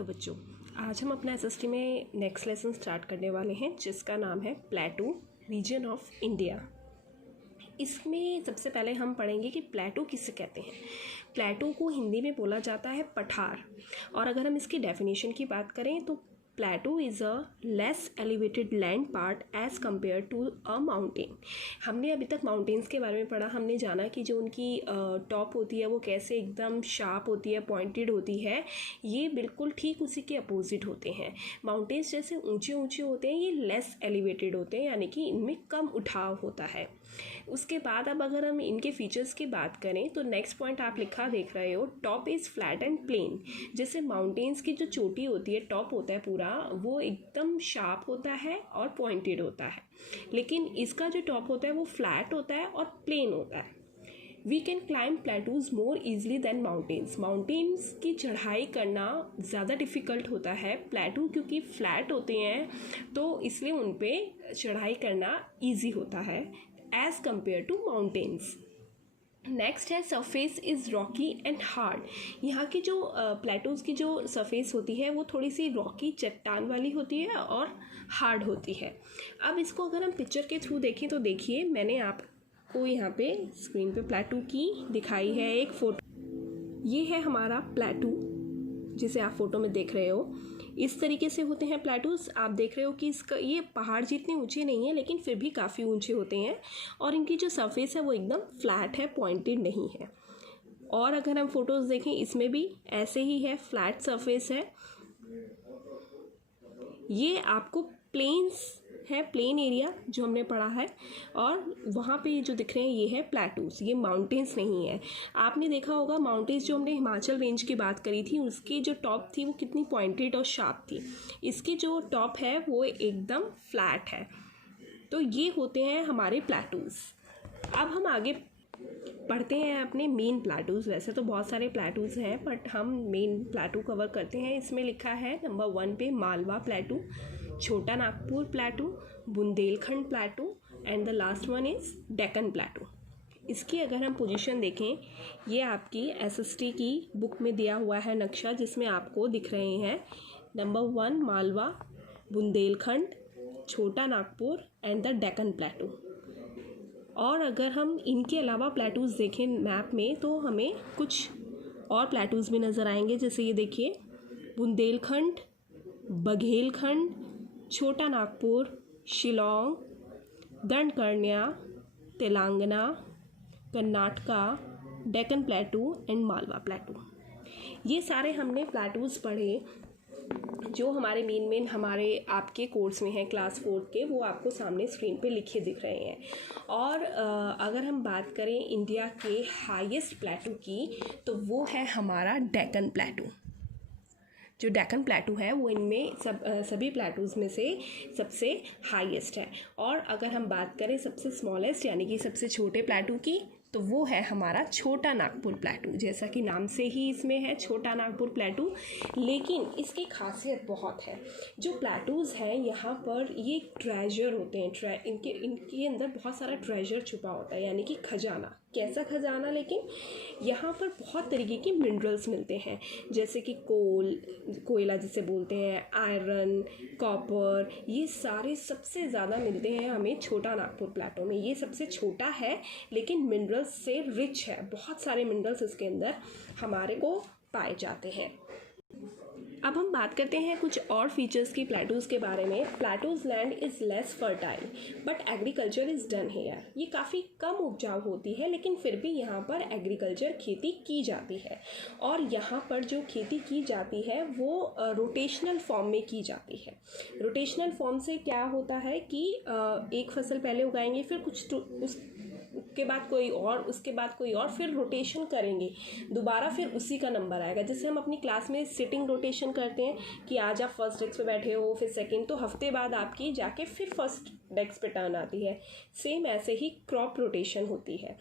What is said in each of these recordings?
Hello बच्चों, आज हम अपना एसएसटी में नेक्स्ट लेसन स्टार्ट करने वाले हैं जिसका नाम है प्लेटू रीजन ऑफ इंडिया। इसमें सबसे पहले हम पढ़ेंगे कि प्लेटू किसे कहते हैं। प्लेटू को हिंदी में बोला जाता है पठार। और अगर हम इसकी डेफिनेशन की बात करें तो plateau is a less elevated land part as compare to a mountain. हमने अभी तक माउंटेन्स के बारे में पढ़ा, हमने जाना कि जो उनकी टॉप होती है वो कैसे एकदम शार्प होती है, पॉइंटेड होती है। ये बिल्कुल ठीक उसी के अपोजिट होते हैं। माउंटेन्स जैसे ऊंचे ऊंचे होते हैं, ये लेस एलिवेटेड होते हैं, यानी कि इनमें कम उठाव होता है। उसके बाद अब अगर हम इनके फीचर्स की बात करें तो नेक्स्ट पॉइंट आप लिखा देख रहे हो, top is flat and plain. जैसे माउंटेन्स की जो चोटी होती है, टॉप होता है पूरा, वो एकदम शार्प होता है और पॉइंटेड होता है, लेकिन इसका जो टॉप होता है वो फ्लैट होता है और प्लेन होता है। We can climb plateaus more easily than mountains. Mountains की चढ़ाई करना ज़्यादा डिफ़िकल्ट होता है, प्लेटू क्योंकि फ्लैट होते हैं तो इसलिए उन पर चढ़ाई करना ईजी होता है as compare to mountains. Next है surface is rocky and hard. यहाँ की जो प्लेटूज़ की जो सरफेस होती है वो थोड़ी सी रॉकी चट्टान वाली होती है और हार्ड होती है। अब इसको अगर हम पिक्चर के थ्रू देखें तो देखिए, मैंने आपको यहाँ पे स्क्रीन पे प्लेटू की दिखाई है एक फ़ोटो। ये है हमारा प्लेटू जिसे आप फ़ोटो में देख रहे हो। इस तरीके से होते हैं प्लेटूज़। आप देख रहे हो कि इसका ये पहाड़ जितने ऊंचे नहीं हैं लेकिन फिर भी काफ़ी ऊंचे होते हैं, और इनकी जो सरफेस है वो एकदम फ्लैट है, पॉइंटेड नहीं है। और अगर हम फोटोज़ देखें इसमें भी ऐसे ही है, फ्लैट सरफेस है। ये आपको प्लेन्स है, प्लेन एरिया जो हमने पढ़ा है, और वहाँ पे जो दिख रहे हैं ये है प्लेटूज़, ये माउंटेन्स नहीं है। आपने देखा होगा माउंटेन्स जो हमने हिमाचल रेंज की बात करी थी उसकी जो टॉप थी वो कितनी पॉइंटेड और शार्प थी, इसकी जो टॉप है वो एकदम फ्लैट है। तो ये होते हैं हमारे प्लेटूज़। अब हम आगे पढ़ते हैं अपने मेन प्लेटूज़। वैसे तो बहुत सारे प्लेटूज़ हैं बट हम मेन प्लेटू कवर करते हैं। इसमें लिखा है नंबर 1 पे मालवा प्लेटू, छोटा Nagpur प्लेटू, Bundelkhand प्लेटू and the last one is Deccan प्लेटू। इसकी अगर हम पोजीशन देखें, ये आपकी एसएसटी की बुक में दिया हुआ है नक्शा जिसमें आपको दिख रहे हैं नंबर 1 मालवा, बुंदेलखंड, छोटा नागपुर एंड द डेक्कन प्लेटू। और अगर हम इनके अलावा प्लेटूज़ देखें मैप में तो हमें कुछ और प्लेटूज़ भी नज़र आएंगे। जैसे ये देखिए, Bundelkhand, Baghelkhand, Chota Nagpur, Shillong, Dandakaranya, Telangana, Karnataka, Deccan plateau and Malwa plateau. ये सारे हमने प्लेटूज़ पढ़े जो हमारे मेन हमारे आपके कोर्स में हैं क्लास 4 के, वो आपको सामने स्क्रीन पे लिखे दिख रहे हैं। और अगर हम बात करें इंडिया के हाईएस्ट प्लेटू की तो वो है हमारा डेक्कन प्लेटू। जो डेक्कन प्लेटू है वो इनमें सभी प्लेटूज़ में से सबसे हाईएस्ट है। और अगर हम बात करें सबसे स्मॉलेस्ट यानी कि सबसे छोटे प्लेटू की तो वो है हमारा छोटा नागपुर प्लेटू। जैसा कि नाम से ही इसमें है छोटा नागपुर प्लेटू, लेकिन इसकी खासियत बहुत है। जो प्लेटूज़ हैं यहाँ पर ये ट्रेजर होते हैं, इनके अंदर बहुत सारा ट्रेजर छुपा होता है, यानी कि खजाना। कैसा खजाना? लेकिन यहाँ पर बहुत तरीके के मिनरल्स मिलते हैं, जैसे कि कोयला जिसे बोलते हैं, आयरन, कॉपर, ये सारे सबसे ज़्यादा मिलते हैं हमें छोटा नागपुर प्लेटू में। ये सबसे छोटा है लेकिन मिनरल्स से रिच है, बहुत सारे मिनरल्स इसके अंदर हमारे को पाए जाते हैं। अब हम बात करते हैं कुछ और फीचर्स की प्लेटूज़ के बारे में। Plateaus land is less fertile but agriculture is done here. ये काफ़ी कम उपजाऊ होती है लेकिन फिर भी यहाँ पर एग्रीकल्चर खेती की जाती है, और यहाँ पर जो खेती की जाती है वो रोटेशनल फॉर्म में की जाती है। रोटेशनल फॉर्म से क्या होता है कि एक फसल पहले उगाएंगे, फिर कुछ उसके बाद कोई और, उसके बाद कोई और, फिर रोटेशन करेंगे दोबारा, फिर उसी का नंबर आएगा। जैसे हम अपनी क्लास में सिटिंग रोटेशन करते हैं कि आज आप फर्स्ट डेस्क पे बैठे हो, फिर सेकंड, तो हफ्ते बाद आपकी जाके फिर फर्स्ट डेस्क पे टर्न आती है। सेम ऐसे ही क्रॉप रोटेशन होती है।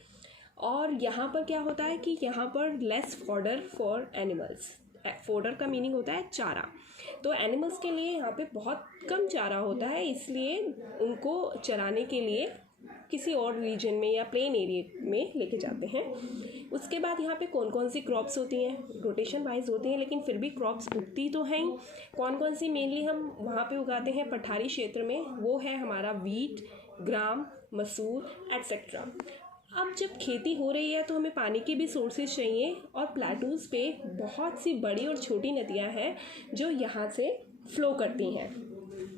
और यहाँ पर क्या होता है कि यहाँ पर less fodder for animals. Fodder का मीनिंग होता है चारा, तो एनिमल्स के लिए यहाँ पे बहुत कम चारा होता है, इसलिए उनको चराने के लिए किसी और रीजन में या प्लेन एरिया में लेके जाते हैं। उसके बाद यहाँ पे कौन कौन सी क्रॉप्स होती हैं, रोटेशन वाइज होती हैं, लेकिन फिर भी क्रॉप्स उगती तो हैं ही। कौन कौन सी मेनली हम वहाँ पे उगाते हैं पठारी क्षेत्र में, वो है हमारा वीट, ग्राम, मसूर एट्सेट्रा। अब जब खेती हो रही है तो हमें पानी के भी सोर्सेज चाहिए, और प्लेटूज़ पे बहुत सी बड़ी और छोटी नदियाँ हैं जो यहाँ से फ़्लो करती हैं।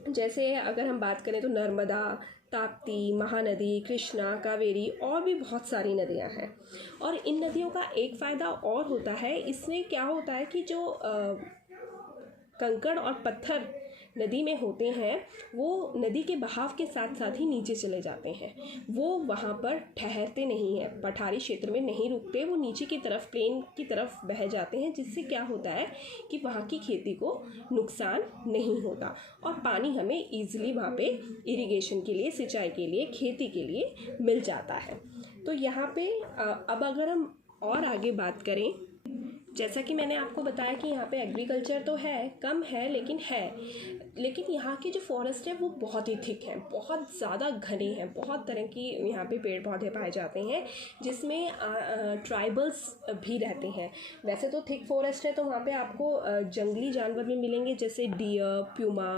जैसे अगर हम बात करें तो नर्मदा, ताप्ती, महानदी, कृष्णा, कावेरी और भी बहुत सारी नदियाँ हैं। और इन नदियों का एक फ़ायदा और होता है, इसमें क्या होता है कि जो कंकड़ और पत्थर नदी में होते हैं वो नदी के बहाव के साथ साथ ही नीचे चले जाते हैं, वो वहाँ पर ठहरते नहीं हैं, पठारी क्षेत्र में नहीं रुकते, वो नीचे की तरफ प्लेन की तरफ बह जाते हैं, जिससे क्या होता है कि वहाँ की खेती को नुकसान नहीं होता और पानी हमें ईज़िली वहाँ पे इरिगेशन के लिए, सिंचाई के लिए, खेती के लिए मिल जाता है। तो यहाँ पे अब अगर हम और आगे बात करें, जैसा कि मैंने आपको बताया कि यहाँ पे एग्रीकल्चर तो है, कम है लेकिन यहाँ के जो फॉरेस्ट है वो बहुत ही थिक हैं, बहुत ज़्यादा घने हैं, बहुत तरह की यहाँ पे पेड़ पौधे पाए जाते हैं, जिसमें ट्राइबल्स भी रहते हैं। वैसे तो थिक फॉरेस्ट है तो वहाँ पे आपको जंगली जानवर भी मिलेंगे, जैसे डियर, प्यूमा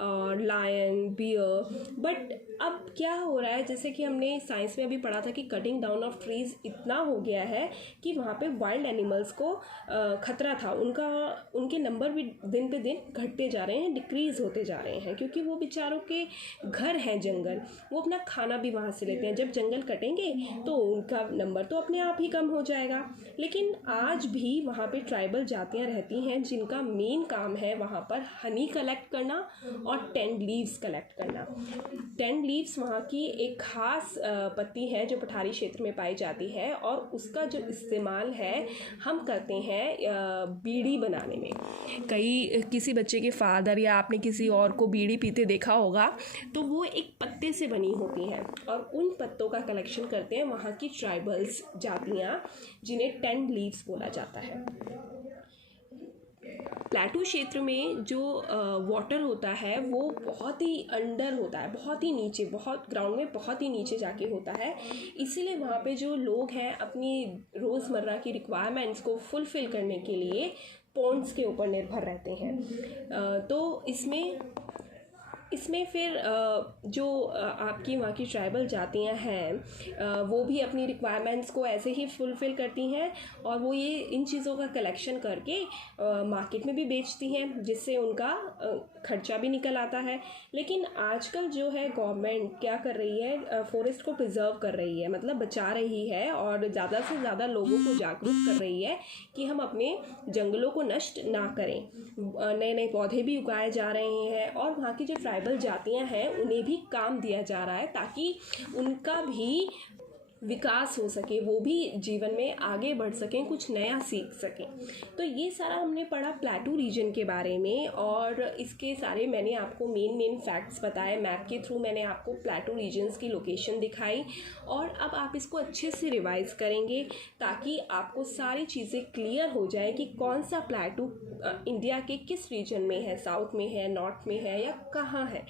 और लायन, बियर। बट अब क्या हो रहा है, जैसे कि हमने साइंस में अभी पढ़ा था कि कटिंग डाउन ऑफ ट्रीज़ इतना हो गया है कि वहाँ पे वाइल्ड एनिमल्स को ख़तरा था, उनके नंबर भी दिन पे दिन घटते जा रहे हैं, डिक्रीज़ होते जा रहे हैं, क्योंकि वो बेचारों के घर हैं जंगल, वो अपना खाना भी वहाँ से लेते हैं। जब जंगल कटेंगे तो उनका नंबर तो अपने आप ही कम हो जाएगा। लेकिन आज भी वहाँ पे ट्राइबल जातियाँ रहती हैं जिनका मेन काम है वहाँ पर हनी कलेक्ट करना और टेंड लीव्स कलेक्ट करना। टेंड लीव्स वहाँ की एक ख़ास पत्ती है जो पठारी क्षेत्र में पाई जाती है, और उसका जो इस्तेमाल है हम करते हैं बीड़ी बनाने में। किसी बच्चे के फादर या आपने किसी और को बीड़ी पीते देखा होगा, तो वो एक पत्ते से बनी होती हैं और उन पत्तों का कलेक्शन करते हैं वहाँ की ट्राइबल्स जातियाँ, जिन्हें टेंड लीव्स बोला जाता है। प्लेटू क्षेत्र में जो वाटर होता है वो बहुत ही अंडर होता है, बहुत ही नीचे, बहुत ग्राउंड में बहुत ही नीचे जाके होता है। इसीलिए वहाँ पे जो लोग हैं अपनी रोज़मर्रा की रिक्वायरमेंट्स को फुलफ़िल करने के लिए पॉन्ड्स के ऊपर निर्भर रहते हैं। तो इसमें फिर जो आपकी वहाँ की ट्राइबल जातियाँ हैं वो भी अपनी रिक्वायरमेंट्स को ऐसे ही फुलफ़िल करती हैं, और वो ये इन चीज़ों का कलेक्शन करके मार्केट में भी बेचती हैं, जिससे उनका खर्चा भी निकल आता है। लेकिन आजकल जो है गवर्नमेंट क्या कर रही है, फॉरेस्ट को प्रिजर्व कर रही है, मतलब बचा रही है, और ज़्यादा से ज़्यादा लोगों को जागरूक कर रही है कि हम अपने जंगलों को नष्ट ना करें। नए नए पौधे भी उगाए जा रहे हैं, और वहाँ की जो ट्राइबल जातियाँ हैं उन्हें भी काम दिया जा रहा है ताकि उनका भी विकास हो सके, वो भी जीवन में आगे बढ़ सकें, कुछ नया सीख सकें। तो ये सारा हमने पढ़ा प्लेटू रीजन के बारे में, और इसके सारे मैंने आपको मेन फैक्ट्स बताए। मैप के थ्रू मैंने आपको प्लेटू रीजन्स की लोकेशन दिखाई, और अब आप इसको अच्छे से रिवाइज़ करेंगे ताकि आपको सारी चीज़ें क्लियर हो जाए कि कौन सा प्लेटू इंडिया के किस रीजन में है, साउथ में है, नॉर्थ में है, या कहाँ है।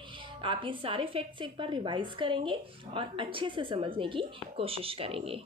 आप ये सारे फैक्ट्स एक बार रिवाइज़ करेंगे और अच्छे से समझने की कोशिश करेंगे।